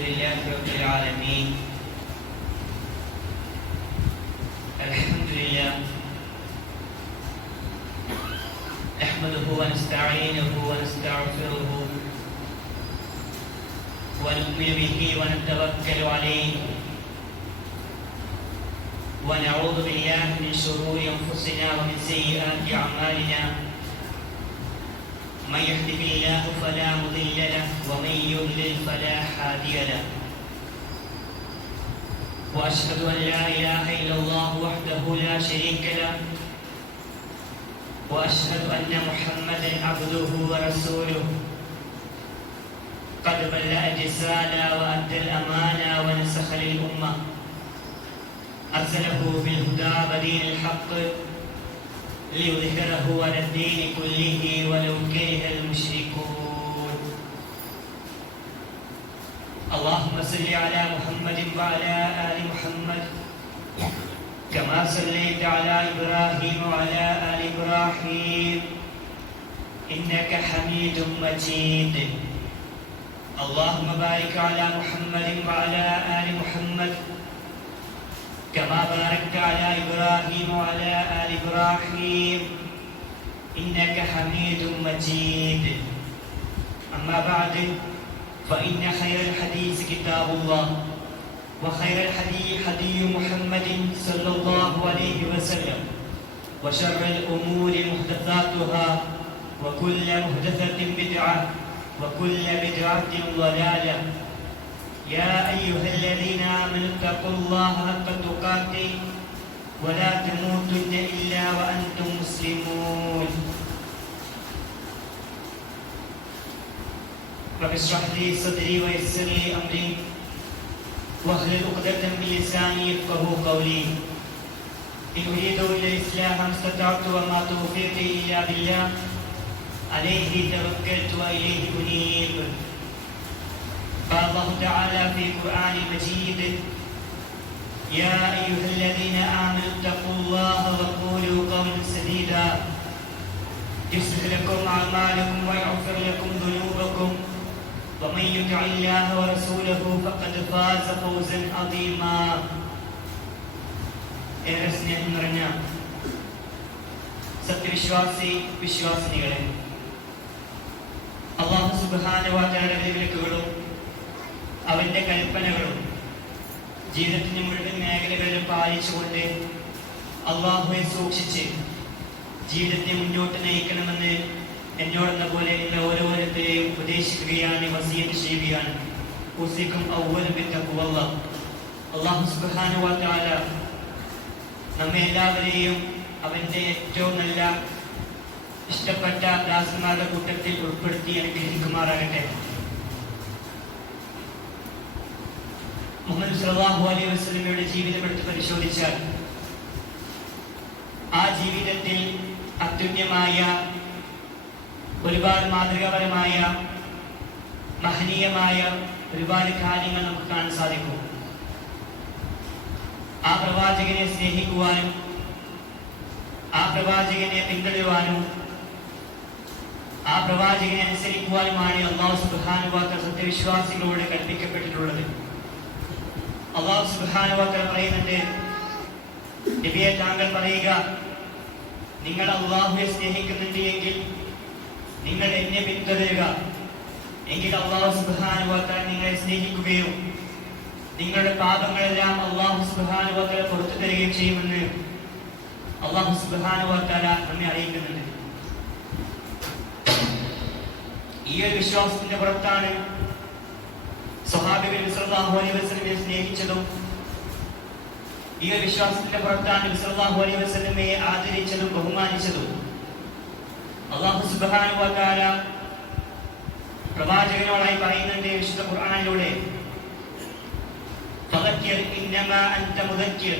لله رب العالمين. الحمد لله نحمده ونستعينه ونستغفره ونؤمن به ونتوكل عليه ونعوذ بالله من شرور أنفسنا ومن سيئات أعمالنا. من يهده الله فلا مضل له ومن يضلل فلا هادي له. وأشهد أن لا إله إلا الله وحده لا شريك له وأشهد أن محمدا عبده ورسوله قد بلغ الرسالة وأدى الأمانة ونصح للأمة أرسله بالهدى ودين الحق ليظهره على الدين كله ولو كره المشركون. اللهم صل على محمد وعلى آل محمد كما صليت على إبراهيم وعلى آل إبراهيم إنك حميد مجيد. اللهم بارك على محمد وعلى آل محمد كما باركت على إبراهيم وعلى آل إبراهيم إنك حميد مجيد. أما بعد فإن خير الحديث كتاب الله وخير الهدي هدي محمد صلى الله عليه وسلم وشر الأمور محدثاتها وكل محدثة بدعة وكل بدعة ضلالة. يا أيها الذين آمنوا اتقوا الله حق تقاته ولا تموتن إلا وأنتم مسلمون. رب اشرح لي صدري ويسر لي أمري واحلل عقدة من لساني يفقهوا قولي. إن أريد إلا الإصلاح ما استطعت وما توفيقي إلا بالله عليه توكلت وإليه أنيب. قال الله تعالى في القرآن المجيد: يا أيها الذين آمنوا اتقوا الله وقولوا قولا سديدا يصلح لكم أعمالكم ويغفر لكم ذنوبكم ومن يطع الله ورسوله فقد فاز فوزا عظيما. ഏറെ സ്നേഹം നിറഞ്ഞ സത്യവിശ്വാസി വിശ്വാസിനികളെ, അല്ലാഹു സുബ്ഹാനഹു വ തആലയുടെ വിലക്കുകളും അവന്റെ കൽപ്പനകളും ജീവിതത്തിന്റെ മുഴുവൻ മേഖലകളിലും പാലിച്ചുകൊണ്ട് അള്ളാഹുവെ സൂക്ഷിച്ച് ജീവിതത്തെ മുന്നോട്ട് നയിക്കണമെന്ന് എന്നോടെന്ന പോലെ എല്ലാ ഓരോരുത്തരെയും ഉപദേശിക്കുകയാണ്, വസിയത്ത് ചെയ്യുകയാണ്. ഉസിക്കും അവ്വലും ബിത്തഖ്വല്ലാഹ്. അല്ലാഹു സുബ്ഹാനഹു വ തആല നമ്മെ എല്ലാവരെയും അവന്റെ ഏറ്റവും നല്ല ഇഷ്ടപ്പെട്ട ദാസന്മാരുടെ കൂട്ടത്തിൽ ഉൾപ്പെടുത്തി അനുഗ്രഹിക്കുമാറാകട്ടെ. മുഹമ്മദ് സല്ലല്ലാഹു അലൈഹി വസല്ലമയുടെ ജീവിതം എടുത്ത് പരിശോധിച്ചാൽ ആ ജീവിതത്തിൽ അത്യുന്നതമായ ഒരുപാട് മാതൃകാപരമായ മഹനീയമായ ഒരുപാട് കാര്യങ്ങൾ നമുക്ക് കാണാൻ സാധിക്കും. ആ പ്രവാചകനെ സ്നേഹിക്കുവാനും ആ പ്രവാചകനെ പിന്തുടരുവാനും ആ പ്രവാചകനെ അനുസരിക്കുവാനുമാണ് അല്ലാഹു സുബ്ഹാനഹു വ തആല സത്യവിശ്വാസികളോട് കൽപ്പിക്കപ്പെട്ടിട്ടുള്ളത്. അല്ലാഹു സുബ്ഹാനഹു വ തആല പറയുന്നുണ്ട്: നബിയെ, താങ്കൾ പറയുക, നിങ്ങൾ അല്ലാഹുവെ സ്നേഹിക്കുന്നുണ്ട് എങ്കിൽ നിങ്ങൾ എന്നെ പിന്തുടരുക. എങ്കിൽ അല്ലാഹു സുബ്ഹാനഹു വ തആല നിങ്ങളെ സ്നേഹിക്കുകയും നിങ്ങളുടെ പാപങ്ങളെല്ലാം അല്ലാഹു സുബ്ഹാനഹു വ തആല പുറത്തു തരികയും ചെയ്യുമെന്ന് അല്ലാഹു സുബ്ഹാനഹു വ തആല നമ്മെ അറിയിക്കുന്നുണ്ട്. ഈ ഒരു വിശ്വാസത്തിന്റെ പുറത്താണ് സ്വഹാബികൾ സല്ലല്ലാഹു അലൈഹി വസല്ലമയെ സ്നേഹിച്ചതും ഈ ഒരു വിശ്വാസത്തിന്റെ പുറത്താണ് സല്ലല്ലാഹു അലൈഹി വസല്ലമയെ ആദരിച്ചതും ബഹുമാനിച്ചതും. അല്ലാഹു സുബ്ഹാനഹു വ തആല പ്രവാചകനോടായി പറയുന്നുണ്ട് വിശുദ്ധ ഖുർആനിലൂടെ: ഫദക്കിർ ഇന്നമാ അൻത മുദക്കിർ.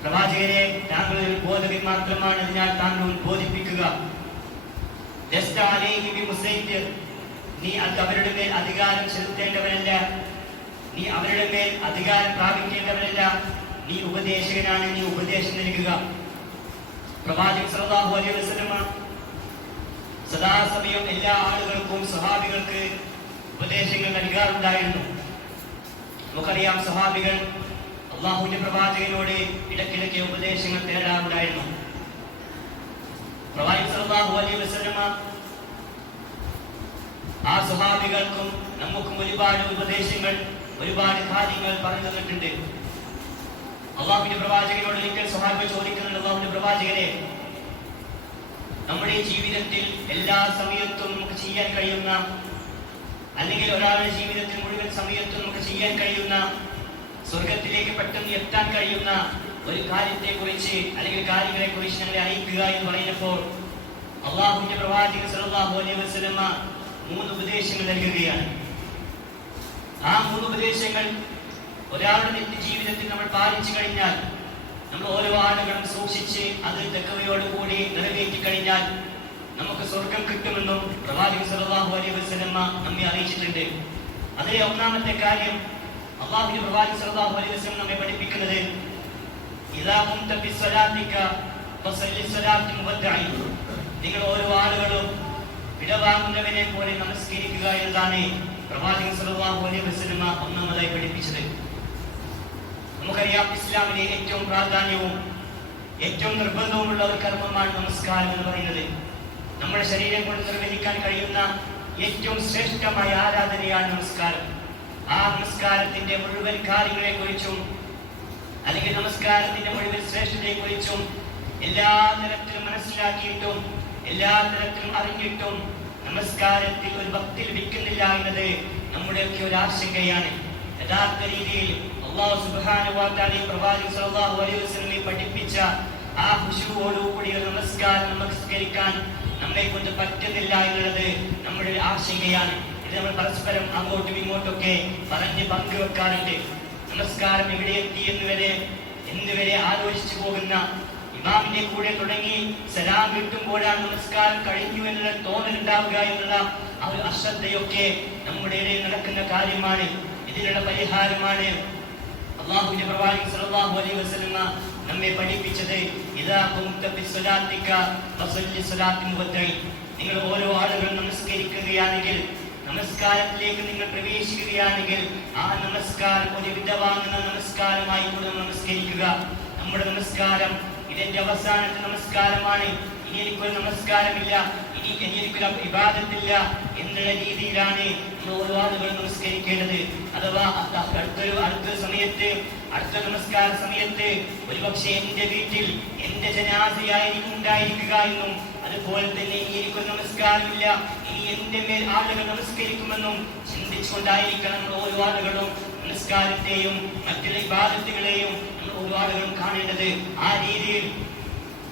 പ്രവാചകരെ, താങ്കൾ ഒരു ബോധകൻ മാത്രമാണ്, അതിനാൽ താങ്കൾ ബോധിപ്പിക്കുക. ലസ്ത അലൈഹി ബിമുസൈത്തിർ. നീ അവരുടെ മേൽ അധികാരം ചെലുത്തേണ്ടവനല്ല, നീ അവരുടെ മേൽ അധികാരം പ്രാപിക്കേണ്ടവനല്ല, നീ ഉപദേശകനാണ്, നീ ഉപദേശം നൽകുക. പ്രവാചകൻ സല്ലല്ലാഹു അലൈഹി വസല്ലം സദാസമയം എല്ലാ ആളുകൾക്കും സ്വഹാബികൾക്ക് ഉപദേശങ്ങൾ നൽകാറുണ്ടായിരുന്നു. നമുക്കറിയാം, സഹാബികൾ അള്ളാഹുവിന്റെ പ്രവാചകനോട് ഇടയ്ക്കിടയ്ക്ക് ഉപദേശങ്ങൾ തേടാറുണ്ടായിരുന്നു. പ്രവാചകൻ സല്ലല്ലാഹു അലൈഹി വസല്ലമ ആ സഹാബികൾക്കും നമുക്കും ഒരുപാട് ഉപദേശങ്ങൾ, ഒരുപാട് കാര്യങ്ങൾ പറഞ്ഞു തന്നിട്ടുണ്ട്. അള്ളാഹുവിന്റെ പ്രവാചകനോട് ഒരിക്കൽ സഹാബികൾ ചോദിക്കുന്നുണ്ട്, അള്ളാഹുവിന്റെ പ്രവാചകനെ, നമ്മുടെ ജീവിതത്തിൽ എല്ലാ സമയത്തും നമുക്ക് ചെയ്യാൻ കഴിയുന്ന, അല്ലെങ്കിൽ ഒരാളുടെ ജീവിതത്തിൽ മുഴുവൻ സമയത്തും നമുക്ക് ചെയ്യാൻ കഴിയുന്ന, സ്വർഗത്തിലേക്ക് പെട്ടെന്ന് എത്താൻ കഴിയുന്ന ഒരു കാര്യത്തെ കുറിച്ച് അല്ലെങ്കിൽ കാര്യങ്ങളെ കുറിച്ച് ഞങ്ങളെ അറിയിക്കുക എന്ന് പറയുന്നപ്പോൾ അള്ളാഹുവിന്റെ പ്രവാചകൻ സല്ലല്ലാഹു അലൈഹി വസല്ലമ 3 ഉപദേശങ്ങൾ നൽകുകയാണ്. ആ 3 ഉപദേശങ്ങൾ ഒരാളുടെ നിത്യജീവിതത്തിൽ നമ്മൾ പാലിച്ചു കഴിഞ്ഞാൽ, നമ്മൾ ഓരോ ആളുകളും സൂക്ഷിച്ച് അത് തഖ്വയോടുകൂടി നിറവേറ്റി കഴിഞ്ഞാൽ നമുക്ക് സ്വർഗം കിട്ടുമെന്നും പ്രവാചകൻ സല്ലല്ലാഹു അലൈഹി വസല്ലമ നമ്മെ അറിയിച്ചിട്ടുണ്ട്. അതിലെ ഒന്നാമത്തെ കാര്യം അല്ലാഹുവിന്റെ പ്രവാചകൻ സല്ലല്ലാഹു അലൈഹി വസല്ലം നമ്മെ പഠിപ്പിക്കുന്നത്, ഇദാ ഖുംത ബിസ്സലാത്തിക ഫസല്ലി സ്വലാത്തി മുവദ്ദിഇ, നിങ്ങൾ ഓരോ ആളുകളും വിടവാങ്ങുന്നവനെ പോലെ നമസ്കരിക്കുക എന്നതാണ് പ്രവാചകൻ സല്ലല്ലാഹു അലൈഹി വസല്ലം ഒന്നാമതായി പഠിപ്പിച്ചത്. നമുക്കറിയാം, ഇസ്ലാമിലെ ഏറ്റവും പ്രാധാന്യവും ഏറ്റവും നിർബന്ധവുമുള്ള ഒരു കർമ്മമാണ് നമസ്കാരം എന്ന് പറയുന്നത്. നമ്മുടെ ശരീരം കൊണ്ട് നിർവഹിക്കാൻ കഴിയുന്ന ഏറ്റവും ശ്രേഷ്ഠമായ ആരാധനയാണ് നമസ്കാരം. ആ നമസ്കാരത്തിന്റെ മുഴുവൻ കാര്യങ്ങളെ കുറിച്ചും അല്ലെങ്കിൽ നമസ്കാരത്തിന്റെ മുഴുവൻ ശ്രേഷ്ഠതയെ കുറിച്ചും എല്ലാ തരത്തിലും മനസ്സിലാക്കിയിട്ടും എല്ലാ തരത്തിലും അറിഞ്ഞിട്ടും നമസ്കാരത്തിൽ ഒരു ഭക്തി ലഭിക്കുന്നില്ല എന്നത് നമ്മുടെയൊക്കെ ഒരു ആശങ്കയാണ്. യഥാർത്ഥ രീതിയിൽ അല്ലാഹു സുബ്ഹാനഹു വ തആല പ്രവാചകൻ സല്ലല്ലാഹു അലൈഹി വസല്ലമയെ പഠിപ്പിച്ച ആ ഖുശൂഅോടുകൂടി ഒരു നമസ്കാരം നമസ്കരിക്കാൻ നമ്മെ കൊണ്ട് പറ്റുന്നില്ല എന്നുള്ളത് നമ്മുടെ ഒരു ആശങ്കയാണ്. ഇത് നമ്മൾ പരസ്പരം അങ്ങോട്ടും ഇങ്ങോട്ടൊക്കെ പറഞ്ഞ് പങ്കുവെക്കാറുണ്ട്. നമസ്കാരം എവിടെ എത്തി എന്നുവരെ ആലോചിച്ചു പോകുന്ന, ഇമാമിന്റെ കൂടെ തുടങ്ങി സലാം കിട്ടുമ്പോഴാണ് നമസ്കാരം കഴിഞ്ഞു എന്നുള്ള തോന്നലുണ്ടാവുക എന്നുള്ള ആ ഒരു അശ്രദ്ധയൊക്കെ നമ്മുടെ ഇടയിൽ നടക്കുന്ന കാര്യമാണ്. ഇതിനുള്ള പരിഹാരമാണ് അല്ലാഹുവിന്റെ പ്രവാചകൻ സല്ലല്ലാഹു അലൈഹി വസല്ലം നമ്മെ പഠിപ്പിച്ചത്, ഇദാ ഖുംത ബിസ്സലാത്തിക ഫസല്ലി സ്വലാത്തി മുവദ്ദിഇ, നിങ്ങൾ ഓരോ ആളുകളും നമസ്കരിക്കുകയാണെങ്കിൽ, നമസ്കാരത്തിലേക്ക് നിങ്ങൾ പ്രവേശിക്കുകയാണെങ്കിൽ ആ നമസ്കാരം ഒരു വിടവാങ്ങുന്ന നമസ്കാരമായി കൂടെ നമസ്കരിക്കുക. നമ്മുടെ നമസ്കാരം ഇതെന്റെ അവസാനത്തെ നമസ്കാരമാണ്, ഇനി എനിക്കൊരു നമസ്കാരമില്ല, ഇനി എനിക്കൊരു ഇബാദത്തില്ല എന്നുള്ള രീതിയിലാണ് നമ്മൾ ഓരോ ആളുകളും നമസ്കരിക്കേണ്ടത്. അഥവാ അടുത്ത നമസ്കാര സമയത്ത് ഒരുപക്ഷെ എന്റെ വീട്ടിൽ എന്റെ ജനാസയായിരിക്കും ഉണ്ടായിരിക്കുക എന്നും, അതുപോലെ തന്നെ ഇനി എനിക്കൊരു നമസ്കാരമില്ല, ഇനി എന്റെ മേൽ ആളുകൾ നമസ്കരിക്കുമെന്നും ചിന്തിച്ചുകൊണ്ടായിരിക്കണം നമ്മൾ ഓരോ ആളുകളും നമസ്കാരത്തെയും മറ്റുള്ള ഇബാദത്തുകളെയും നമ്മൾ ഓരോ ആളുകളും കാണേണ്ടത്. ആ രീതിയിൽ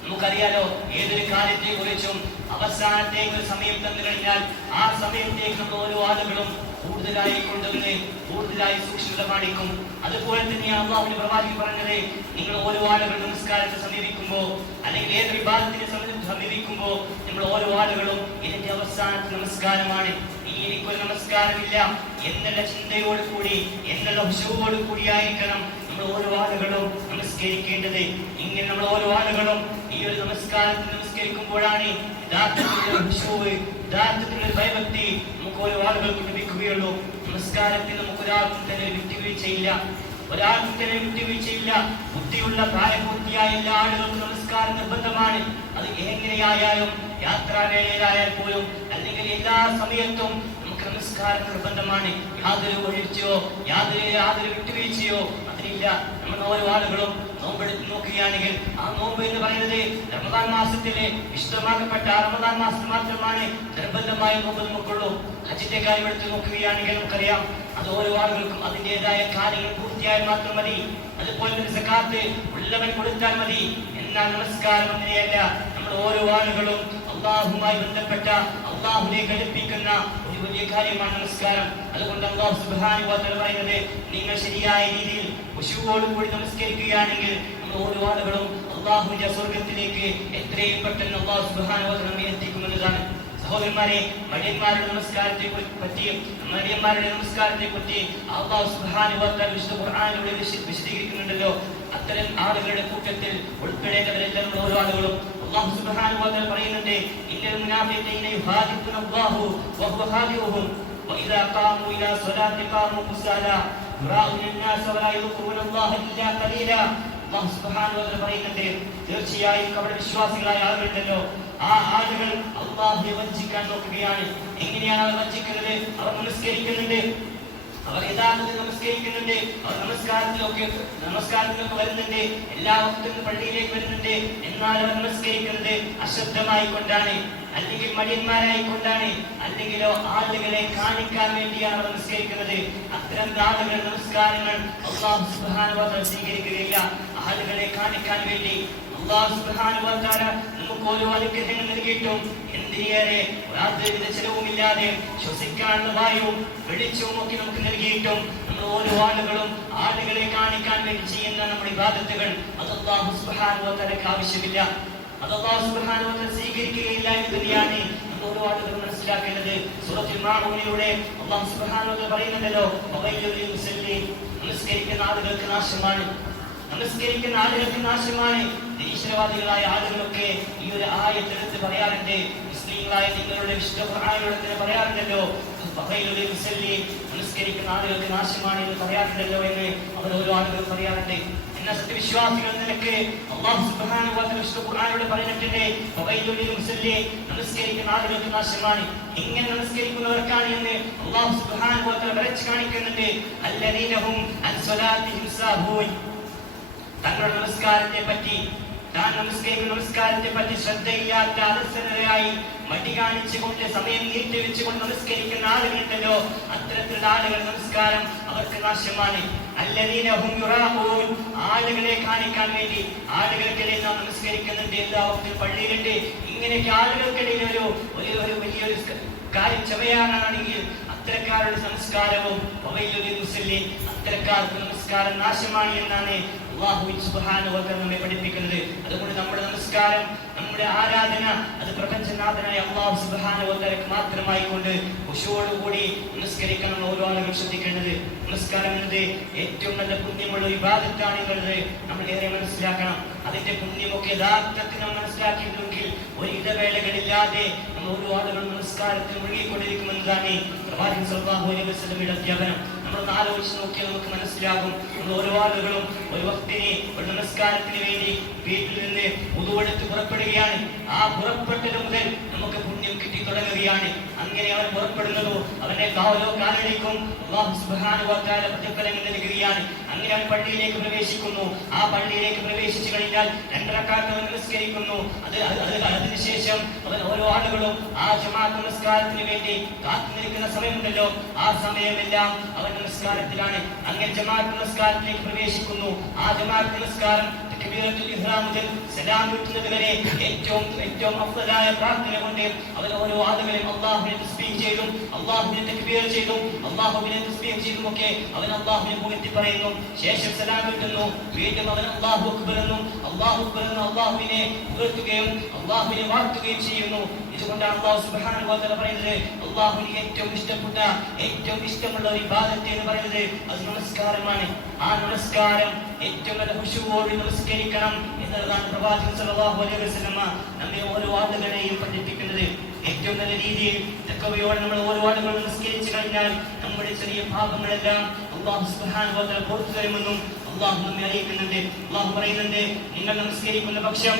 നമുക്കറിയാലോ, ഏതൊരു കാര്യത്തെ കുറിച്ചും അവസാനത്തേക്ക് ഒരു സമയം തന്നു കഴിഞ്ഞാൽ ആ സമയത്തേക്ക് നമ്മൾ ഓരോ ആളുകളും കൂടുതലായി കൊണ്ടുവന്ന് കൂടുതലായി സൂക്ഷ്മത കാണിക്കും. അതുപോലെ തന്നെയാണ് അല്ലാഹുവിന്റെ പ്രവാചകൻ പറഞ്ഞത്, നിങ്ങൾ ഓരോ ആളുകളും നമസ്കാരത്തെ സമീപിക്കുമ്പോ അല്ലെങ്കിൽ ഏതൊരു വിഭാഗത്തിനെ സമീപിക്കുമ്പോ നമ്മൾ ഓരോ ആളുകളും ഇതിന്റെ അവസാനത്തെ നമസ്കാരമാണ്, ഇനി എനിക്കൊരു നമസ്കാരമില്ല എന്നുള്ള ചിന്തയോട് കൂടി എന്നുള്ള ഹുശൂവോട് കൂടിയായിരിക്കണം നമ്മൾ ഓരോ ആളുകളും നമസ്കരിക്കേണ്ടത്. ഇങ്ങനെ നമ്മൾ ഓരോ ആളുകളും ഈ ഒരു നമസ്കാരത്തിൽ നമസ്കരിക്കുമ്പോഴാണ് യഥാർത്ഥത്തിലുള്ള ഭയഭക്തി നമുക്ക് ഓരോ ആളുകൾക്കും ലഭിക്കുകയുള്ളൂ. നമസ്കാരത്തിൽ നമുക്ക് ഒരാൾക്കും തന്നെ വിട്ടുവീഴ്ചയില്ല. ബുദ്ധിയുള്ള പ്രായപൂർത്തിയായ എല്ലാ ആളുകൾക്കും നമസ്കാരം നിർബന്ധമാണ്. അത് എങ്ങനെയായാലും, യാത്രാവേളയിലായാൽ പോലും അല്ലെങ്കിൽ എല്ലാ സമയത്തും നമുക്ക് നമസ്കാരം നിർബന്ധമാണ്. യാതൊരു ഒഴിച്ചോ യാതൊരു വിട്ടുവീഴ്ചയോ അതിനില്ല. നമ്മൾ ഓരോ ആളുകളും നോമ്പെടുത്ത് നോക്കുകയാണെങ്കിൽ ആ നോമ്പ് എന്ന് പറയുന്നത് റമദാൻ മാസത്തിലെ ഇഷ്ടമാക്കപ്പെട്ട റമദാൻ മാസത്തിൽ മാത്രമാണ് നിർബന്ധമായ നോമ്പ് നമുക്കുള്ളൂ. ഹജ്ജിന്റെ കാര്യം എടുത്ത് നോക്കുകയാണെങ്കിൽ നമുക്കറിയാം, അത് ഓരോ ആളുകൾക്കും അതിൻ്റെതായ കാര്യങ്ങൾ പൂർത്തിയായാൽ മാത്രം മതി. അതുപോലെ തന്നെ സകാത്ത് ഉള്ളവൻ കൊടുത്താൽ മതി. എന്നാൽ നമസ്കാരം അങ്ങനെയല്ല. നമ്മൾ ഓരോ ആളുകളും അള്ളാഹുമായി ബന്ധപ്പെട്ട അള്ളാഹുവിനെ ഘടിപ്പിക്കുന്ന ഒരു വലിയ കാര്യമാണ് നമസ്കാരം. അതുകൊണ്ട് അല്ലാഹു സുബ്ഹാനഹു വ തആല പറയുന്നത്, നിങ്ങൾ ശരിയായ രീതിയിൽ ഖുശൂഅോടുകൂടി നമസ്കരിക്കുകയാണെങ്കിൽ നമ്മൾ ഓരോ ആളുകളും അള്ളാഹുവിന്റെ സ്വർഗത്തിലേക്ക് എത്രയും പെട്ടെന്ന് അല്ലാഹു സുബ്ഹാനഹു വ തആല നമ്മെ എത്തിക്കുമെന്നതാണ്. സഹോദരന്മാരെ, മടിയന്മാരുടെ നമസ്കാരത്തെ പറ്റി അല്ലാഹു സുബ്ഹാനഹു വ തആല വിശുദ്ധ ഖുർആനിലൂടെ വിശദീകരിക്കുന്നുണ്ടല്ലോ. അത്തരം ആളുകളുടെ കൂട്ടത്തിൽ ഉൾപ്പെടേണ്ടവരെല്ലാം ഓരോ ആളുകളും അല്ലാഹു സുബ്ഹാനഹു വ തആല പറയുന്നുണ്ട്, ഇന്നൽ മുനാഫിഖീന യുഹാദിഖുന അല്ലാഹു വഹുവ ഖാദിഉഹും وإذا قاموا إلى الصلاة قاموا كسالى يراءون الناس ولا يذكرون الله إلا قليلا. അല്ലാഹു സുബ്ഹാനഹു വ തആല പറയുന്നുണ്ട്, തീർച്ചയായും അവിടെ വിശ്വാസികളായ ആളുകളുണ്ടല്ലോ, ആ ആളുകൾ അല്ലാഹുവെ വഞ്ചിക്കാൻ നോക്കുകയാണ്. എങ്ങനെയാണ് അവർ വഞ്ചിക്കുന്നത്? അവർ നമസ്കരിക്കുന്നുണ്ട്, അവർ യഥാർത്ഥത്തിൽ നമസ്കരിക്കുന്നുണ്ട്, അവർ നമസ്കാരത്തിലൊക്കെ വരുന്നുണ്ട്, എല്ലാ വക്തും പള്ളിയിലേക്ക് വരുന്നുണ്ട്. എന്നാൽ അവർ നമസ്കരിക്കുന്നത് അശബ്ദമായി കൊണ്ടാണ്, അല്ലെങ്കിൽ മടിയന്മാരായിക്കൊണ്ടാണ്, അല്ലെങ്കിലോ ആളുകളെ കാണിക്കാൻ വേണ്ടിയാണ് അവർ നമസ്കരിക്കുന്നത്. അത്തരം ആളുകൾ നമസ്കാരങ്ങൾ അല്ലാഹു സുബ്ഹാനഹു വ തആല സ്വീകരിക്കുകയില്ല. ആളുകളെ കാണിക്കാൻ വേണ്ടി അല്ലാഹു സുബ്ഹാനഹു വ തആല നമുക്ക് ഓരോ അനുഗ്രഹങ്ങൾ നൽകിയിട്ടും എന്തിനേറെ യാതൊരുവിധ ചെലവുമില്ലാതെ ശ്വസിക്കാനുള്ള വായുവും വെളിച്ചവും ഒക്കെ നമുക്ക് നൽകിയിട്ടും നമ്മൾ ഓരോ ആളുകളും ആളുകളെ കാണിക്കാൻ വേണ്ടി ചെയ്യുന്ന നമ്മുടെ ഇബാദത്തുകൾ അത് അല്ലാഹു സുബ്ഹാനഹു വ തആലക്ക് ആവശ്യമില്ല, അത് അല്ലാഹു സുബ്ഹാനഹു വ തആല സ്വീകരിക്കുകയില്ല എന്ന് തന്നെയാണ് നമ്മൾ ഓരോ ആളുകളും മനസ്സിലാക്കേണ്ടത്. സൂറത്തുൽ മാഊനിലൂടെ അല്ലാഹു സുബ്ഹാനഹു വ തആല പറയുന്നുണ്ടല്ലോ, വവൈലുൽ ലിൽ മുസല്ലീൻ, നമസ്കരിക്കുന്ന ആളുകൾക്ക് നാശമാണ്, നമസ്കരിക്കുന്ന ആളുകൾക്ക് നാശമാണ്. നിരീശ്വരവാദികളായ ആളുകളൊക്കെ ഈ ഒരു ആയത്ത് എടുത്ത് പറയാറുണ്ട്. മുസ്ലിങ്ങളായ നിങ്ങളുടെ വിശുദ്ധ ഖുർആനിലൂടെ തന്നെ പറയാറുണ്ടല്ലോ, നമസ്കരിക്കുന്ന ആളുകൾക്ക് നാശമാണ് എന്ന് പറയാറുണ്ടല്ലോ എന്ന് അവർ ഓരോ ആളുകളും പറയാറുണ്ട്. എന്നാൽ സത്യവിശ്വാസികൾ നിലക്ക് അല്ലാഹു സുബ്ഹാനഹു വ തആല വിശുദ്ധ ഖുർആനിലൂടെ പറഞ്ഞിട്ടുണ്ട്, നമസ്കരിക്കുന്ന ആളുകൾക്ക് നാശമാണ്. എങ്ങനെ നമസ്കരിക്കുന്നവർക്കാണ് എന്ന് അല്ലാഹു സുബ്ഹാനഹു വ തആല വരച്ച് കാണിക്കുന്നുണ്ട്. അല്ലദീന ഹും അൻ സ്വലാത്തിഹിം സാഹൂൻ, തങ്ങളുടെ നമസ്കാരത്തെ പറ്റി ശ്രദ്ധയില്ലാത്ത അലസരായി മടി കാണിച്ചുകൊണ്ട് സമയം നീട്ടിവെച്ചുകൊണ്ട് നമസ്കരിക്കുന്ന ആളുകളുണ്ടല്ലോ, അത്തരത്തിലുള്ള ആളുകൾ നമസ്കാരം അവർക്ക് നാശമാണ്. അല്ലദീന ഹും യുറാഊൻ, ആളുകളെ കാണിക്കാൻ വേണ്ടി ആളുകൾക്കിടയിൽ നാം നമസ്കരിക്കുന്നുണ്ട്, എല്ലാ വക്തും പള്ളിയിലുണ്ട്, ഇങ്ങനെയൊക്കെ ആളുകൾക്കിടയിൽ ഒരു വലിയൊരു കാര്യം ചമയാനാണെങ്കിൽ അത്തരക്കാരുടെ സംസ്കാരവും അത്തരക്കാർക്ക് നമസ്കാരം നാശമാണ് എന്നാണ് അല്ലാഹു സുബ്ഹാനഹു വ തആല നമ്മെ പഠിപ്പിക്കുന്നത്. അതുകൊണ്ട് നമ്മുടെ നമസ്കാരം, നമ്മുടെ ആരാധന അത് പ്രപഞ്ചനാഥനായ അല്ലാഹു സുബ്ഹാനഹു വ തആലക്ക് മാത്രമായി കൊണ്ട് ഖുശൂഅോടുകൂടി നമസ്കരിക്കണം. ഓരോ ആളുകളും ശ്രദ്ധിക്കേണ്ടത്, നമസ്കാരം എന്നത് ഏറ്റവും നല്ല പുണ്യമുള്ള ഇബാദത്താണ് എന്നുള്ളത് നമ്മൾ ഏറെ മനസ്സിലാക്കണം. അതിന്റെ പുണ്യമൊക്കെ യഥാർത്ഥത്തിൽ നമ്മൾ മനസ്സിലാക്കിയിട്ടുണ്ടെങ്കിൽ ഒരു ഇടവേളകളില്ലാതെ നമ്മൾ ഓരോ ആളുകളും നമസ്കാരത്തിൽ മുഴുകിക്കൊണ്ടിരിക്കുമെന്നതാണ് പ്രവാചകൻ സല്ലല്ലാഹു അലൈഹി വസല്ലമയുടെ അധ്യാപനം. നമ്മളൊന്ന് ആലോചിച്ച് നോക്കിയാൽ നമുക്ക് മനസ്സിലാകും, നമ്മൾ ഓരോ ആളുകളും ഒരു വക്തിനെ ഒരു നമസ്കാരത്തിന് വേണ്ടി വീട്ടിൽ നിന്ന് ഉദുവെടുത്ത് പുറപ്പെടുകയാണ്. ആ പുറപ്പെട്ടത് മുതൽ നമുക്ക് പുണ്യം കിട്ടി തുടങ്ങുകയാണ്. അങ്ങനെ അവൻ പുറപ്പെടുന്നതോ അവന്റെ കാലടിക്കും അല്ലാഹു സുബ്ഹാനഹു വ തആല പ്രതിഫലങ്ങൾ നൽകുകയാണ്. അങ്ങനെ അവൻ പള്ളിയിലേക്ക് പ്രവേശിക്കുന്നു. ആ പള്ളിയിലേക്ക് പ്രവേശിച്ചു കഴിഞ്ഞാൽ 2 റക്അത്ത് നമസ്കരിക്കുന്നു. അതിനുശേഷം അവൻ ഓരോ ആളുകളും ആ ജമാഅത്ത് നമസ്കാരത്തിന് വേണ്ടി കാത്തു നിൽക്കുന്ന സമയമുണ്ടല്ലോ, ആ സമയമെല്ലാം അവൻ നമസ്കാരത്തിലാണ്. അങ്ങനെ ജമാഅത്ത് നമസ്കാരത്തിലേക്ക് പ്രവേശിക്കുന്നു. ആ ജമാഅത്ത് നമസ്കാരം തക്ബീറത്തുൽ ഇഹ്റാം മുതൽ സലാം വീട്ടുന്നത് വരെ ഏറ്റവും അഫ്ളലായ പ്രാർത്ഥന കൊണ്ട് അവൻ ഓരോ ആളുകളെയും അല്ലാഹുവിനെ തസ്ബീഹ് ചെയ്തും അല്ലാഹുവിനെ തക്ബീർ ചെയ്തും അല്ലാഹുവിനെ തസ്ബീഹ് ചെയ്തും ഒക്കെ അവൻ അല്ലാഹുവിനെ പുകഴ്ത്തി പറയുന്നു. ശേഷം സലാം വീട്ടുന്നു. വീണ്ടും അവൻ അല്ലാഹു അക്ബർ എന്നും അല്ലാഹുവിനെ പുകഴ്ത്തുകയും അല്ലാഹുവിനെ വാഴ്ത്തുകയും ചെയ്യുന്നു. ഇതുകൊണ്ടാണ് അല്ലാഹു സുബ്ഹാനഹു വ തആല പറയുന്നത്, അല്ലാഹുവിന് ഏറ്റവും ഇഷ്ടപ്പെട്ട ഏറ്റവും ഇഷ്ടമുള്ള ഒരു ഇബാദത്ത് എന്ന് പറയുന്നത് അത് നമസ്കാരമാണ്. ആ നമസ്കാരം ഏറ്റവും നല്ല ഖുശൂഅോടെ നമസ്കരിക്കണം എന്നതാണ് പ്രവാചകൻ സല്ലല്ലാഹു അലൈഹി വസല്ലമ നമ്മെ ഓരോ ആളുകളെയും പഠിപ്പിക്കുന്നത്. ഏറ്റവും നല്ല രീതിയിൽ തഖ്വയോടെ നമ്മൾ ഓരോ ആളുകളും നമസ്കരിച്ചു കഴിഞ്ഞാൽ നമ്മുടെ ചെറിയ പാപങ്ങളെല്ലാം അല്ലാഹു സുബ്ഹാനഹു വ തആല പുറത്തു തരുമെന്നും അല്ലാഹു നമ്മെ അറിയിക്കുന്നുണ്ട്. അല്ലാഹു പറയുന്നുണ്ട്, നിങ്ങൾ നമസ്കരിക്കുന്ന പക്ഷം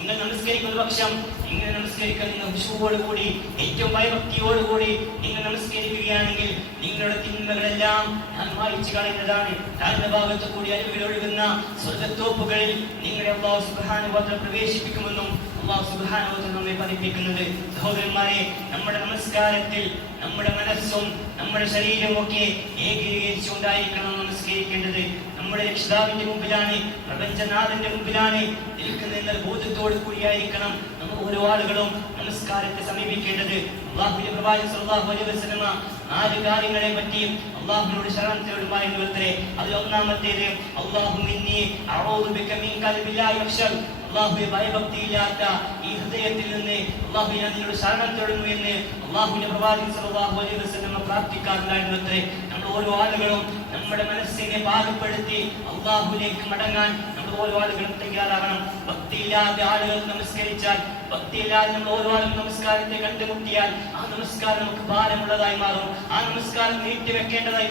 ഇങ്ങനെ നമസ്കരിക്കാൻ നിങ്ങൾ ഖുശൂഅോടുകൂടി ഏറ്റവും ഭയഭക്തിയോടുകൂടി നിങ്ങൾ നമസ്കരിക്കുകയാണെങ്കിൽ നിങ്ങളുടെ തിന്മകളെല്ലാം ഞാൻ മായ്ച്ചു കളയുന്നതാണ്. താഴ്ന്ന ഭാഗത്ത് കൂടി അരുവികൾ ഒഴുകുന്ന സ്വർഗ്ഗത്തോപ്പുകളിൽ നിങ്ങളെ അല്ലാഹു സുബ്ഹാനഹു വ തആല പ്രവേശിപ്പിക്കുമെന്നും അല്ലാഹു സുബ്ഹാനഹു വ തആല നമ്മെ പഠിപ്പിക്കുന്നുണ്ട്. സഹോദരന്മാരെ, നമ്മുടെ നമസ്കാരത്തിൽ നമ്മുടെ മനസ്സും നമ്മുടെ ശരീരവും ഒക്കെ ഏകീകരിച്ചുകൊണ്ടായിരിക്കണം നമസ്കരിക്കേണ്ടത്. നമ്മുടെ രക്ഷിതാവിന്റെ മുമ്പിലാണ്, പ്രപഞ്ചനാഥന്റെ മുമ്പിലാണ് നിൽക്കുന്ന ബോധത്തോടു കൂടിയായിരിക്കണം നമ്മൾ ഓരോ ആളുകളും നമസ്കാരത്തെ സമീപിക്കേണ്ടത്. അല്ലാഹുവിന്റെ പ്രവാചകൻ സല്ലല്ലാഹു അലൈഹി വസല്ലമ 4 കാര്യങ്ങളെ പറ്റിയും അല്ലാഹുവിനോട് ശരണം തേടുമായിരുന്നുവത്രേ. അതിൽ ഒന്നാമത്തേത് അല്ലാഹുമ്മ ഇന്നി അഊദു ബിക മിൻ ഖൽബിൻ ലാ യഖ്ശൽ, അല്ലാഹുവേ ഭയഭക്തിയില്ലാത്ത ഈ ഹൃദയത്തിൽ നിന്ന് അല്ലാഹുവേ ഞാൻ നിന്നോട് ശരണം തേടുന്നു എന്ന് അല്ലാഹുവിന്റെ പ്രവാചകൻ സല്ലല്ലാഹു അലൈഹി വസല്ലമ പ്രാർത്ഥിക്കാറുണ്ടായിരുന്നുവത്രേ. നമ്മൾ ഓരോ ആളുകളും നമ്മുടെ മനസ്സിനെ പാകപ്പെടുത്തി അല്ലാഹുവിലേക്ക് മടങ്ങാൻ നമ്മൾ ഓരോ ആളുകളും തയ്യാറാകണം. ഭക്തിയില്ലാത്ത ആളുകൾ നമസ്കരിച്ചാൽ, ഭക്തിയില്ലാതെ നമ്മൾ ഓരോ ആളുകളും നമസ്കാരത്തെ കണ്ടുമുട്ടിയാൽ ആ നമസ്കാരം നമുക്ക് ഭാരമുള്ളതായി മാറും. ആ നമസ്കാരം നീട്ടിവെക്കേണ്ടതായി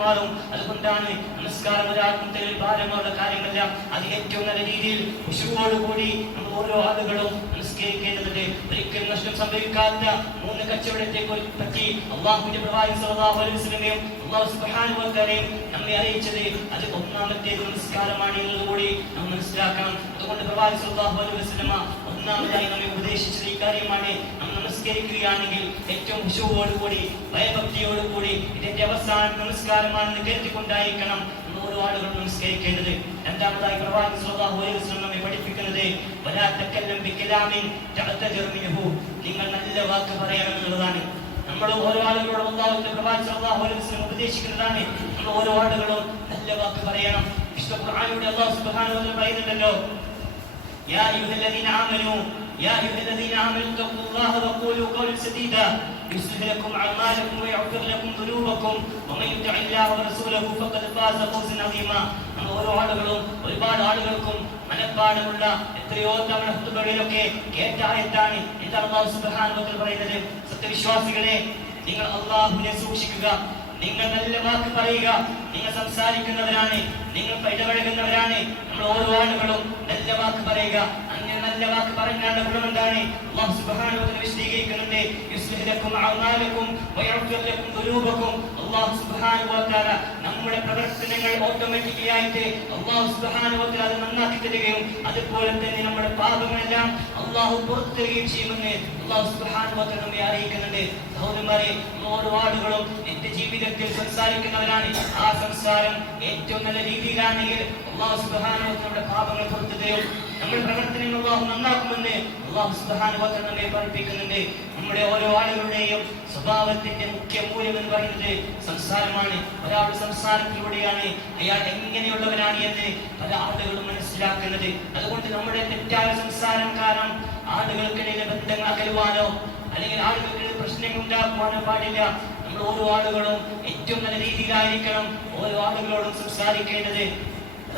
മാറും. അതുകൊണ്ടാണ് നമസ്കാരം ഒരാൾക്കും ഭാരമുള്ള കാര്യമല്ല. അത് ഏറ്റവും നല്ല രീതിയിൽ ഖുശൂഅോടുകൂടി നമ്മൾ ഓരോ ആളുകളും നമസ്കരിക്കേണ്ടതുണ്ട്. ഒരിക്കലും നഷ്ടം സംഭവിക്കാത്ത 3 കച്ചവടത്തെ പറ്റി അല്ലാഹുവിന്റെ പ്രവാചകൻ സ്വല്ലല്ലാഹു അലൈഹി വസല്ലമയും അല്ലാഹു സുബ്ഹാനഹു വ തആലയും നമ്മെ അറിയിച്ചത് അത് ഒന്നാമത്തേത് നമസ്കാരമാണ് എന്നുകൂടി നാം മനസ്സിലാക്കണം. അതുകൊണ്ട് പ്രവാചകൻ സ്വല്ലല്ലാഹു അലൈഹി വസല്ലമ ഒന്നാമതായി നമ്മെ ഉപദേശിച്ചത് ഈ കാര്യമാണ്. നാം നമസ്കരിക്കുകയാണെങ്കിൽ ഏറ്റവും ഖുശൂഅോടുകൂടി ഭയഭക്തിയോടുകൂടി ഇതിന്റെ അവസാന നമസ്കാരമാണെന്ന് കരുതിക്കൊണ്ടായിരിക്കണം ഓരോ ആളുകളും നമസ്കരിക്കേണ്ടത്. രണ്ടാമതായി പ്രവാചകൻ സ്വല്ലല്ലാഹു അലൈഹി വസല്ലം നമ്മെ പഠിപ്പിക്കുന്നത് വലാ തകല്ലം ബികലാമിൻ തഅതജർ മിൻഹു, നിങ്ങൾ നല്ല വാക്ക് പറയണം എന്നുള്ളതാണ്. നമ്മൾ ഓരോ ആളുകളോടും അല്ലാഹുവിന്റെ പ്രവാചകൻ സ്വല്ലല്ലാഹു അലൈഹി വസല്ലം ഉപദേശിക്കുന്നതാണ് നമ്മൾ ഓരോ ആളുകളും നല്ല വാക്ക് പറയണം. വിശുദ്ധ ഖുർആനിലൂടെ അല്ലാഹു സുബ്ഹാനഹു വ തആല പറയുന്നുണ്ടല്ലോ, യാ അയ്യുഹല്ലദീന ആമനൂ يا أيها الذين آمنوا اتقوا الله وقولوا قولا سديدا يصلح لكم أعمالكم ويغفر لكم ذنوبكم ومن يطع الله ورسوله فقد فاز فوزا عظيما. ഓരോ ആളുകളും ഒരുപാട് ആളുകൾക്കും മനഃപ്പാഠമുള്ള എത്രയോ തവണ ഖുതുബകളിലൊക്കെ കേട്ട ആയത്താണ്. എന്താണ് അല്ലാഹു സുബ്ഹാനഹു വ തആല പറയുന്നത്? സത്യവിശ്വാസികളെ, നിങ്ങൾ അല്ലാഹുവിനെ സൂക്ഷിക്കുക, നിങ്ങൾ നല്ല വാക്ക് പറയുക. നിങ്ങൾ സംസാരിക്കുന്നവരാണ്, നിങ്ങൾ ഇടപഴകുന്നവരാണ്. നമ്മൾ ഓരോ ആളുകളും നല്ല വാക്ക് പറയുക. അങ്ങനെ നല്ല വാക്ക് പറഞ്ഞാലുള്ള ഗുണം എന്താണ്? അല്ലാഹു സുബ്ഹാനഹു വ തആല വിശദീകരിക്കുന്നുണ്ട്, യുസ്ലിഹ് ലക്കും അഅമാലക്കും വയഗ്ഫിർ ലക്കും ദുനൂബക്കും. അല്ലാഹു സുബ്ഹാനഹു വ തആല നമ്മുടെ പ്രവർത്തനങ്ങൾ ഓട്ടോമാറ്റിക്കലി ആയിട്ട് അല്ലാഹു സുബ്ഹാനഹു വ തആല അത് നന്നാക്കി തരികയും അതുപോലെ തന്നെ നമ്മുടെ പാപങ്ങളെല്ലാം അല്ലാഹു പുറത്തുതരികയും ചെയ്യുമെന്ന് അല്ലാഹു സുബ്ഹാനഹു വ തആല നമ്മെ അറിയിക്കുന്നുണ്ട്. സഹോദരന്മാരെ, ഓരോ ആളുകളും എന്റെ ജീവിതത്തിൽ സംസാരിക്കുന്നവരാണ്. ആ സംസാരം ഏറ്റവും നല്ല രീതിയിലാണെങ്കിൽ അല്ലാഹു സുബ്ഹാനഹു വ തആല നമ്മുടെ പാപങ്ങൾ പുറത്തു തരും. നമ്മുടെ പ്രവർത്തനങ്ങൾ അല്ലാഹു നന്നാക്കുമെന്ന് അല്ലാഹു സുബ്ഹാനഹു വ തആല നമ്മെ പഠിപ്പിക്കുന്നുണ്ട്. നമ്മുടെ ഓരോ ആളുകളുടെയും സ്വഭാവത്തിന്റെ മുഖ്യ മൂല്യം എന്ന് പറയുന്നത് സംസാരമാണ്. ഒരാളുടെ സംസാരത്തിലൂടെയാണ് അയാൾ എങ്ങനെയുള്ളവനാണ് എന്ന് പല ആളുകളും മനസ്സിലാക്കുന്നത്. അതുകൊണ്ട് നമ്മുടെ തെറ്റായ സംസാരം കാരണം ആളുകൾക്കിടയിലെ ബന്ധങ്ങൾ അകലുവാനോ അല്ലെങ്കിൽ ആളുകൾക്കിടയിൽ പ്രശ്നങ്ങൾ ഉണ്ടാക്കുവാനോ പാടില്ല. നമ്മൾ ഓരോ ആളുകളും ഏറ്റവും നല്ല രീതിയിലായിരിക്കണം ഓരോ ആളുകളോടും സംസാരിക്കേണ്ടത്.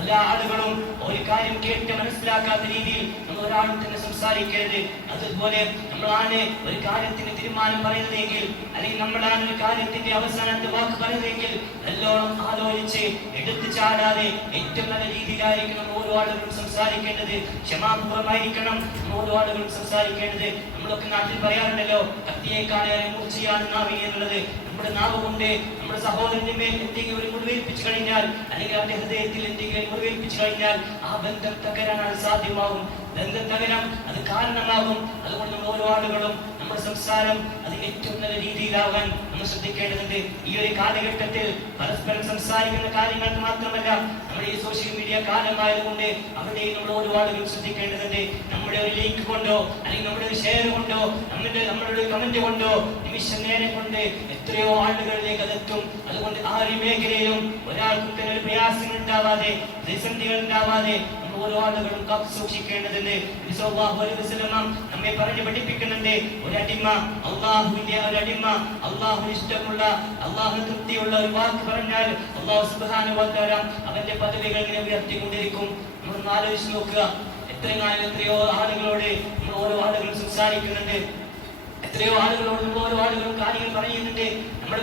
എല്ലാ ആളുകളും ഒരു കാര്യം കേട്ട് മനസ്സിലാക്കാത്ത രീതിയിൽ നമ്മൾ ഒരാളും തന്നെ സംസാരിക്കരുത്. അതുപോലെ നമ്മളാണ് ഒരു കാര്യത്തിന് തീരുമാനം പറയുന്നതെങ്കിൽ അല്ലെങ്കിൽ നമ്മളാണ് ഒരു കാര്യത്തിന്റെ അവസാനത്തെ വാക്ക് പറയുന്നതെങ്കിൽ നല്ലോണം ആലോചിച്ച് എടുത്തു ചാടാതെ ഏറ്റവും നല്ല രീതിയിലായിരിക്കണം ഓരോ ആളുകളും സംസാരിക്കേണ്ടത്. ക്ഷമാപൂർവമായിരിക്കണം ഓരോ ആളുകളും സംസാരിക്കേണ്ടത്. നമ്മളൊക്കെ നാട്ടിൽ പറയാറുണ്ടല്ലോ, കത്തിയേക്കാളേറെ മൂർച്ചയാണ് നാവിന് എന്നുള്ളത്. നമ്മുടെ നാവ് കൊണ്ട് നമ്മുടെ സഹോദരന്റെ മേൽ എന്തെങ്കിലും ഒരു മുറിവേൽപ്പിച്ചു കഴിഞ്ഞാൽ അല്ലെങ്കിൽ അവന്റെ ഹൃദയത്തിൽ എന്തെങ്കിലും മുറിവേൽപ്പിച്ചു കഴിഞ്ഞാൽ ആ ബന്ധം തകരാൻ സാധ്യമാകും. ബന്ധം തകരാൻ അത് കാരണമാകും. അതുകൊണ്ട് നമ്മൾ ഓരോ ആളുകളും നമ്മുടെ സംസാരം അത് ഏറ്റവും നല്ല രീതിയിലാവാൻ നമ്മൾ ശ്രദ്ധിക്കേണ്ടതുണ്ട്. ഈ ഒരു കാലഘട്ടത്തിൽ പരസ്പരം സംസാരിക്കുന്ന കാര്യങ്ങൾക്ക് മാത്രമല്ല, നമ്മുടെ ഈ സോഷ്യൽ മീഡിയ കാലമായതുകൊണ്ട് അവിടെ നമ്മൾ ഓരോ ആളുകളും ശ്രദ്ധിക്കേണ്ടതുണ്ട്. നമ്മുടെ ഒരു ലിങ്ക് കൊണ്ടോ അല്ലെങ്കിൽ നമ്മുടെ ഒരു ഷെയർ കൊണ്ടോ നമ്മുടെ ഒരു കമന്റ് കൊണ്ടോ നിമിഷ നേരം കൊണ്ട് എത്രയോ ആളുകളിലേക്ക് അതെത്തും. അതുകൊണ്ട് ആ ഒരു മേഖലയിലും ഒരാൾക്കും തന്നെ ഒരു പ്രയാസങ്ങൾ ഉണ്ടാവാതെ പ്രതിസന്ധികൾ ഉണ്ടാവാതെ ഓരോ ആളുകളും കാത്തു സൂക്ഷിക്കേണ്ടതുണ്ട്. നമ്മെ പറഞ്ഞു പഠിപ്പിക്കുന്നുണ്ട്, ഒരടിമ അള്ളാഹുവിന്റെ അള്ളാഹുവിന് ഇഷ്ടമുള്ള അള്ളാഹുവിന് തൃപ്തിയുള്ള ഒരു വാക്ക് പറഞ്ഞാൽ അള്ളാഹു സുബ്ഹാനഹു വ തആല അവന്റെ പദവികൾ ഇങ്ങനെ ഉയർത്തിക്കൊണ്ടിരിക്കും. നമ്മൾ ആലോചിച്ച് നോക്കുക, എത്രയോ ആളുകളോട് നമ്മൾ ഓരോ ആളുകളും സംസാരിക്കുന്നുണ്ട്. എത്രയോ ആളുകളോട് നമ്മൾ ഓരോ ആളുകളും കാര്യങ്ങൾ പറയുന്നുണ്ട്. നമ്മുടെ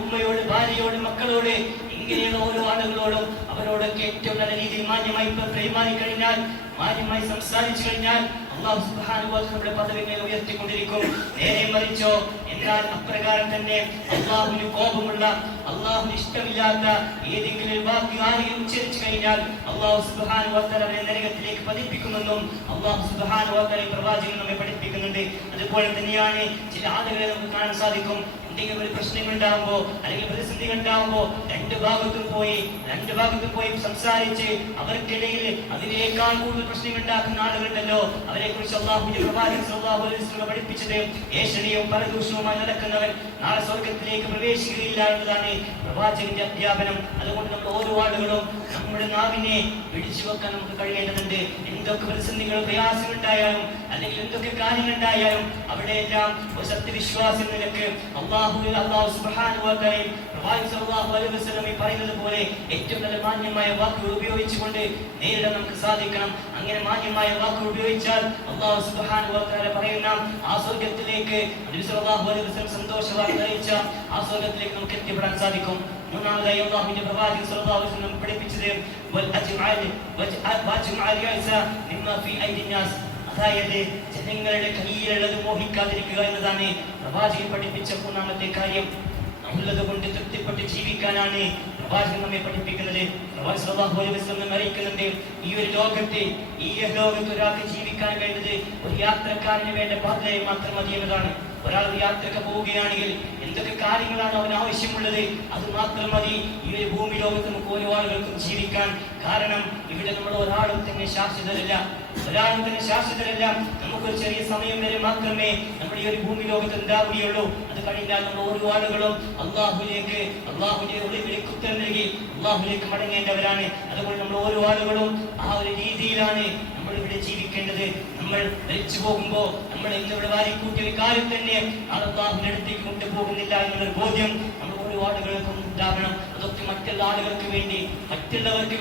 ഉമ്മയോട് ഭാര്യയോട് മക്കളോട് ഇങ്ങനെയുള്ള ഓരോ ആളുകളോടും അവരോടൊക്കെ ഏറ്റവും നല്ല രീതിയിൽ മാന്യമായി പെരുമാറിക്കഴിഞ്ഞാൽ മാന്യമായി സംസാരിച്ചു കഴിഞ്ഞാൽ അല്ലാഹു സുബ്ഹാനഹു വ തആല നമ്മുടെ പദവികളെ ഉയർത്തിക്കൊണ്ടിരിക്കും. നേരെ മറിച്ചോ എന്നാൽ അപ്രകാരം തന്നെ അല്ലാഹുവിന് കോപമുള്ള അല്ലാഹുവിന് ഇഷ്ടമില്ലാത്ത ഏതെങ്കിലും വാക്ക് ആരെയും ഉച്ചരിച്ചു കഴിഞ്ഞാൽ അല്ലാഹു സുബ്ഹാനഹു വ തആല അവരെ നരകത്തിലേക്ക് പതിപ്പിക്കുമെന്നും അല്ലാഹു സുബ്ഹാനഹു വ തആല പ്രവാചകൻ നമ്മെ പഠിപ്പിക്കുന്നുണ്ട്. അതുപോലെ തന്നെയാണ് ചില ആളുകളെ നമുക്ക് കാണാൻ സാധിക്കും. എന്തെങ്കിലും ഒരു പ്രശ്നങ്ങൾ ഉണ്ടാകുമ്പോ അല്ലെങ്കിൽ പ്രതിസന്ധികൾ ഉണ്ടാകുമ്പോ രണ്ട് ഭാഗത്തും പോയി സംസാരിച്ച് അവർക്കിടയിൽ അതിനേക്കാൾ കൂടുതൽ പ്രശ്നങ്ങൾ ഉണ്ടാക്കുന്ന ആളുകളുണ്ടല്ലോ. അവരെ കുറിച്ച് അല്ലാഹുവിന്റെ പ്രവാചകൻ സ്വല്ലല്ലാഹു അലൈഹി വസല്ലം പഠിപ്പിച്ചത് ഏഷണിയും പരദൂഷണവുമായി നടക്കുന്നവൻ നാളെ സ്വർഗ്ഗത്തിലേക്ക് പ്രവേശിക്കുകയില്ല എന്നതാണ് പ്രവാചകന്റെ അധ്യാപനം. അതുകൊണ്ട് നമ്മൾ ഓരോ ആളുകളും നമ്മുടെ നാവിനെ പിടിച്ചു വെക്കാൻ നമുക്ക് കഴിയേണ്ടതുണ്ട്. എന്തൊക്കെ പ്രതിസന്ധികൾ പ്രയാസങ്ങൾ ഉണ്ടായാലും അല്ലെങ്കിൽ എന്തൊക്കെ കാര്യങ്ങൾ ഉണ്ടായാലും അവിടെയെല്ലാം ഒരു സത്യവിശ്വാസം നിലക്ക് അല്ലാഹു അല്ലാഹു സുബ്ഹാനഹു വ തആല പ്രവാചകൻ സല്ലല്ലാഹു അലൈഹി വസല്ലം പറയുന്നത് പോലെ ഏറ്റവും നല്ല മാന്യമായ വാക്കുകൾ ഉപയോഗിച്ചുകൊണ്ട് നേരിടാൻ നമുക്ക് സാധിക്കണം. അങ്ങനെ മാന്യമായ വാക്കുകൾ ഉപയോഗിച്ചാൽ അല്ലാഹു സുബ്ഹാനഹു വ തആല പറയുന്ന ആ സ്വർഗ്ഗത്തിലേക്ക് നബി സല്ലല്ലാഹു അലൈഹി വസല്ലം സന്തോഷവാർത്ത അറിയിച്ച ആ സ്വർഗ്ഗത്തിലേക്ക് നമുക്ക് എത്തിപ്പെടാൻ സാധിക്കും. മൂന്നാമതായി അല്ലാഹുവിന്റെ പ്രവാചകൻ സല്ലല്ലാഹു അലൈഹി വസല്ലം പഠിപ്പിച്ചത് വൽ അജ്മഅൽ യഅസ മിമ്മാ ഫീ ഐദി നാസ്, അതായത് ജനങ്ങളുടെ കയ്യിലുള്ളത് മോഹിക്കാതിരിക്കുക എന്നതാണ് പ്രവാചകൻ പഠിപ്പിച്ച മൂന്നാമത്തെ കാര്യം. ഉള്ളത് കൊണ്ട് തൃപ്തിപ്പെട്ട് ജീവിക്കാനാണ് പ്രവാചകൻ നമ്മെ പഠിപ്പിക്കുന്നത്. പ്രവാചകൻ സല്ലല്ലാഹു അലൈഹി വസല്ലം അറിയിക്കുന്നുണ്ട്, ഈ ഒരു ലോകത്ത് ഈ ലോകത്ത് ഒരാൾക്ക് ജീവിക്കാൻ വേണ്ടത് ഒരു യാത്രക്കാരന് വേണ്ട പാതയെ മാത്രം മതി എന്നതാണ്. ഒരാൾ യാത്രക്ക് പോവുകയാണെങ്കിൽ എന്തൊക്കെ കാര്യങ്ങളാണ് അവന് ആവശ്യമുള്ളത് അത് മാത്രം മതി ഈ ഒരു ഭൂമി ലോകത്ത് നമുക്ക് ഓരോ ആളുകൾക്കും ജീവിക്കാൻ. കാരണം ഇവിടെ നമ്മൾ ഒരാളും തന്നെ ശാശ്വതരല്ല, നമുക്കൊരു ചെറിയ സമയം വരെ മാത്രമേ നമ്മുടെ ഈ ഒരു ഭൂമി ലോകത്ത് ഉണ്ടാവുകയുള്ളൂ. അത് കഴിഞ്ഞാൽ നമ്മൾ ഓരോ ആളുകളും അള്ളാഹുവിന്റെ വിളിക്ക് ഉത്തരം നൽകി അള്ളാഹുലേക്ക് മടങ്ങേണ്ടവരാണ്. അതുകൊണ്ട് നമ്മൾ ഓരോ ആളുകളും ആ ഒരു രീതിയിലാണ് നമ്മൾ ഇവിടെ ജീവിക്കേണ്ടത്. നമ്മൾ മരിച്ചു പോകുമ്പോ നമ്മൾ എന്നിവിടെ വാരിക്കൂട്ടിയ കാര്യം തന്നെ അള്ളാഹുവിന്റെ അടുത്തേക്ക് കൊണ്ടുപോകുന്നില്ല എന്നുള്ളൊരു ബോധ്യം നമ്മൾ ഓരോ ആളുകൾക്കും ഉണ്ടാകണം. അതൊക്കെ മറ്റുള്ളവർക്ക്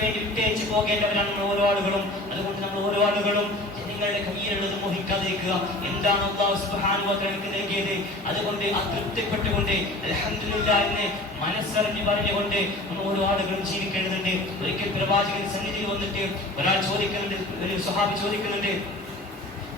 വേണ്ടി വിട്ടേച്ച് പോകേണ്ടവരാണ് നമ്മൾ ഓരോ ആളുകളും. അതുകൊണ്ട് നമ്മൾ ഓരോ ആളുകളും ജനങ്ങളുടെ കയ്യിലുള്ളത് മോഹിക്കാതിരിക്കുക. എന്താണ് അല്ലാഹു സുബ്ഹാനഹു വ തആല നൽകിയത് അതുകൊണ്ട് അതൃപ്തിപ്പെട്ടുകൊണ്ട് അൽഹംദുലില്ലാഹ് എന്ന് മനസ്സറിഞ്ഞ് പറഞ്ഞുകൊണ്ട് നമ്മൾ ഓരോ ആളുകളും ജീവിക്കേണ്ടതുണ്ട്. ഒരിക്കൽ പ്രവാചകൻ സന്നിധിയിൽ വന്നിട്ട് ഒരാൾ ചോദിക്കുന്നുണ്ട്, ഒരു സ്വഹാബി ചോദിക്കുന്നുണ്ട്,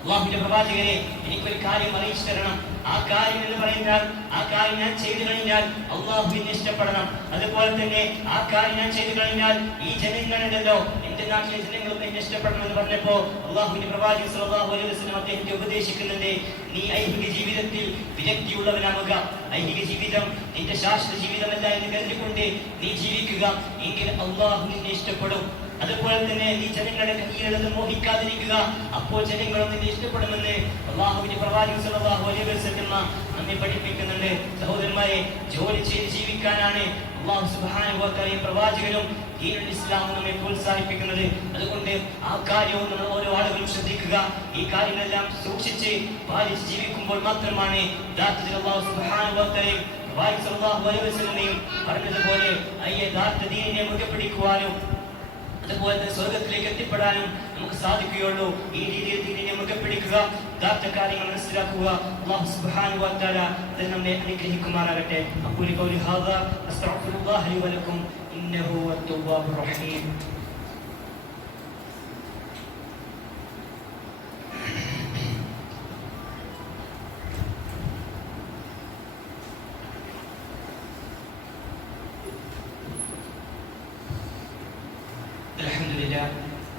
അല്ലാഹുവിന്റെ പ്രവാചകനെ, എനിക്കൊരു കാര്യം അറിയിച്ചു തരണം. ആ കാര്യം എന്ന് പറഞ്ഞാൽ ആ കാര്യം ഞാൻ ചെയ്തു കഴിഞ്ഞാൽ അള്ളാഹുവിനെ ഇഷ്ടപ്പെടണം. അതുപോലെ തന്നെ ആ കാര്യം ഞാൻ ചെയ്തു കഴിഞ്ഞാൽ ഈ ജനങ്ങളുണ്ടല്ലോ, എന്റെ നാട്ടിലെ ജനങ്ങളും എന്നെ ഇഷ്ടപ്പെടണം എന്ന് പറഞ്ഞപ്പോ അള്ളാഹുവിന്റെ പ്രവാചകൻ സല്ലല്ലാഹു അലൈഹി വസല്ലം അദ്ദേഹത്തെ ഉപദേശിക്കുന്നുണ്ട്, നീ ഐഹിക ജീവിതത്തിൽ വിരക്തിയുള്ളവനാവുക. ഐഹിക ജീവിതം നിന്റെ ശാശ്വത ജീവിതമല്ല എന്ന് കരുതിക്കൊണ്ട് നീ ജീവിക്കുക. എങ്കിൽ അള്ളാഹു നിന്നെ ഇഷ്ടപ്പെടും. അതുപോലെ തന്നെ നീ ജനങ്ങളുടെ കയ്യിലുള്ളത് മോഹിക്കാതിരിക്കുക. അപ്പോൾ ജനങ്ങളും നിന്നെ ഇഷ്ടപ്പെടുമെന്ന് അള്ളാഹുവിന്റെ പ്രവാചകൻ സല്ലല്ലാഹു അലൈഹി വസല്ലം നമ്മെ പഠിപ്പിക്കുന്നുണ്ട്. സഹോദരന്മാരെ, ജോലി ചെയ്ത് ജീവിക്കാനാണ് അല്ലാഹു സുബ്ഹാനഹു വ തആല പ്രവാചകനും ദീനുൽ ഇസ്ലാമും നമ്മെ പ്രോത്സാഹിപ്പിക്കുന്നത്. അതുകൊണ്ട് ആ കാര്യവും നമ്മൾ ഓരോ ആളുകളും ശ്രദ്ധിക്കുക. ഈ കാര്യങ്ങളെല്ലാം സൂക്ഷിച്ച് പാലിച്ച് ജീവിക്കുമ്പോൾ മാത്രമാണ് യഥാർത്ഥത്തിൽ അല്ലാഹു സുബ്ഹാനഹു വ തആല പ്രവാചകൻ സല്ലല്ലാഹു അലൈഹി വസല്ലം പറഞ്ഞതുപോലെ യഥാർത്ഥ ദീനിനെ മുറുകെ പിടിക്കുവാനും അതുപോലെ തന്നെ സ്വർഗത്തിലേക്ക് എത്തിപ്പെടാനും നമുക്ക് സാധിക്കുകയുള്ളൂ. ഈ രീതിയിൽ ദീനിനെ മുറുകെ പിടിക്കുക, യഥാർത്ഥ കാര്യങ്ങൾ മനസ്സിലാക്കുക. അല്ലാഹു സുബ്ഹാനഹു വ തആല നമ്മെ അനുഗ്രഹിക്കുമാറാകട്ടെ. അഖൂലു ഖൗലി ഹാദാ അസ്തഗ്ഫിറുല്ലാഹ ലി വ ലക്കും ഇന്നഹു വത്തവ്വാബുർ റഹീം.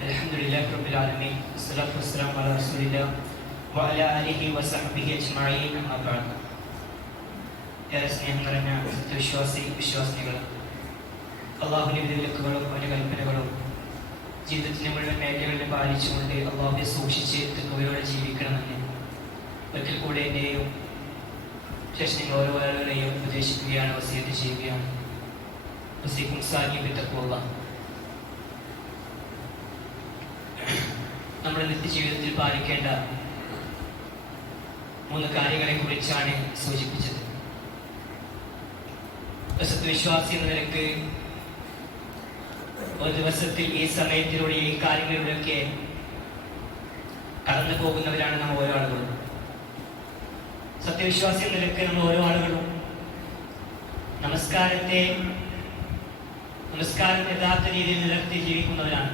അൽഹംദുലില്ലാഹി റബ്ബിൽ ആലമീൻ വസ്സലാത്തു വസ്സലാമു അലാ റസൂലില്ലാഹി വഅലാ ആലിഹി വസഹ്ബിഹി അജ്മഈൻ. അമ്മാ ബഅദ്. ഏറെ സ്നേഹം നിറഞ്ഞ വിശ്വാസികൾ, അല്ലാഹുവിന്റെ വിധിവിലക്കുകളും അവന്റെ കൽപ്പനകളും ജീവിതത്തിന്റെ മുഴുവൻ മേഖലകളിലും പാലിച്ചുകൊണ്ട് അല്ലാഹുവെ സൂക്ഷിച്ച് തഖ്വയോടെ ജീവിക്കണമെന്ന് ഒരിക്കൽ കൂടെ എന്നെയും ശേഷം നിങ്ങൾ ഓരോ ആളുകളെയും ഉപദേശിക്കുകയാണ്, വസിയത്ത് ചെയ്യുകയാണ്. വസിയത്തും സാനിയും ബിത്തഖ്വല്ലാഹ്. നമ്മുടെ നിത്യജീവിതത്തിൽ പാലിക്കേണ്ട 3 കാര്യങ്ങളെ കുറിച്ചാണ് സൂചിപ്പിച്ചത്. സത്വിശ്വാസി എന്ന നിലക്ക് ഒരു ദിവസത്തിൽ ഈ സമയത്തിലൂടെ ഈ കാര്യങ്ങളിലൂടെയൊക്കെ കടന്നു പോകുന്നവരാണ് നമ്മൾ ഓരോ ആളുകളും. സത്യവിശ്വാസി എന്ന നിലക്ക് നമ്മൾ ഓരോ ആളുകളും നമസ്കാരം യഥാർത്ഥ രീതിയിൽ നിലനിർത്തി ജീവിക്കുന്നവരാണ്.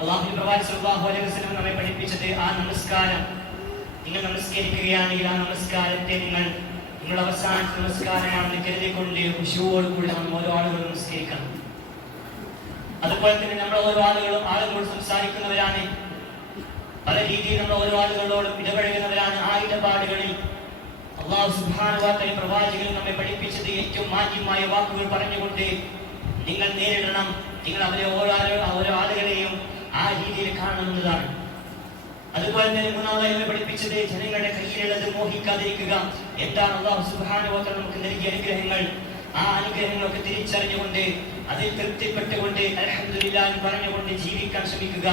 അല്ലാഹുവിന്റെ പ്രവാചകൻ സല്ലല്ലാഹു അലൈഹി വസല്ലം നമ്മെ പഠിപ്പിച്ചത്, ആ നമസ്കാരം നിങ്ങൾ നമസ്കരിക്കുകയാണെങ്കിൽ ആ നമസ്കാരത്തെ നിങ്ങൾ അവസാന നമസ്കാരമാണെന്ന് കരുതിക്കൊണ്ട് ഖുശൂഅോടുകൂടി നമ്മൾ ഓരോ ആളുകളും നമസ്കരിക്കണം. അതുപോലെ തന്നെ നമ്മൾ ഓരോ ആളുകളോട് സംസാരിക്കുന്നവരാണ്. പല രീതിയിൽ നമ്മൾ ഓരോ ആളുകളോടും ഇടപഴകുന്നവരാണ്. ആ ഇടപാടുകളിൽ അല്ലാഹു സുബ്ഹാനഹു വ തആല പ്രവാചകൻ നമ്മെ പഠിപ്പിച്ചത് ഏറ്റവും മാന്യമായ വാക്കുകൾ പറഞ്ഞുകൊണ്ട് നിങ്ങൾ നേരിടണം. നിങ്ങൾ ഓരോ ആളുകളെയും ആ രീതിയിൽ കാണുന്നതാണ്. അതുപോലെ തന്നെ മൂന്നാമതായി പഠിപ്പിച്ചത് ജനങ്ങളുടെ കയ്യിലുള്ളത് മോഹിക്കാതിരിക്കുക. എന്താണ് അല്ലാഹു സുബ്ഹാനഹു വ തആല നമുക്ക് നൽകിയ അനുഗ്രഹങ്ങൾ, ആ അനുഗ്രഹങ്ങളൊക്കെ തിരിച്ചറിഞ്ഞുകൊണ്ട് അതിൽ തൃപ്തിപ്പെട്ടുകൊണ്ട് അൽഹംദുലില്ലാഹ് എന്ന് പറഞ്ഞുകൊണ്ട് ജീവിക്കാൻ ശ്രമിക്കുക.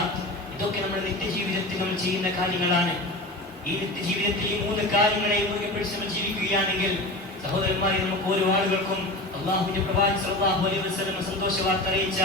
ഇതൊക്കെ നമ്മുടെ നിത്യജീവിതത്തിൽ നമ്മൾ ചെയ്യുന്ന കാര്യങ്ങളാണ്. ഈ നിത്യജീവിതത്തിൽ ഈ 3 കാര്യങ്ങളെ മുറുകെ പിടിച്ച് നമ്മൾ ജീവിക്കുക ചിന്തിക്കുകയാണെങ്കിൽ സഹോദരന്മാരെ, നമുക്ക് ഓരോ ആളുകൾക്കും അള്ളാഹുവിന്റെ പ്രവാചകൻ സല്ലല്ലാഹു അലൈഹി വസല്ലം സന്തോഷ വാർത്ത അറിയിച്ച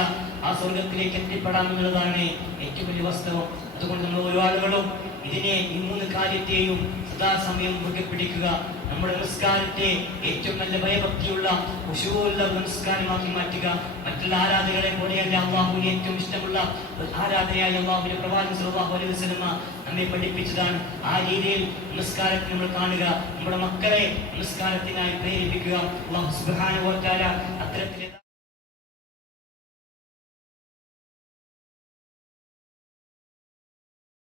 ആ സ്വർഗത്തിലേക്ക് എത്തിപ്പെടാം എന്നുള്ളതാണ് ഏറ്റവും വലിയ വാസ്തവം. അതുകൊണ്ട് നമ്മൾ ഓരോ ആളുകളും ഈ 3 കാര്യത്തെയും സദാസമയം മുറുകെ പിടിക്കുക. നമ്മുടെ നമസ്കാരത്തെ ഏറ്റവും നല്ല ഭയഭക്തിയുള്ള ഖുശൂഉള്ള നമസ്കാരമാക്കി മാറ്റുക. മറ്റുള്ള ആരാധനകളെ പോലെയല്ല, അള്ളാഹുവിന് ഏറ്റവും ഇഷ്ടമുള്ള ഒരു ആരാധനയായി അള്ളാഹുവിന്റെ പ്രവാചകൻ സല്ലല്ലാഹു അലൈഹി വസല്ലം നമ്മെ പഠിപ്പിച്ചതാണ്. ആ രീതിയിൽ നമസ്കാരത്തെ നമ്മൾ കാണുക, നമ്മുടെ മക്കളെ നമസ്കാരത്തിനായി പ്രേരിപ്പിക്കുക. അല്ലാഹു സുബ്ഹാനഹു വ തആല അത്തരത്തിലെ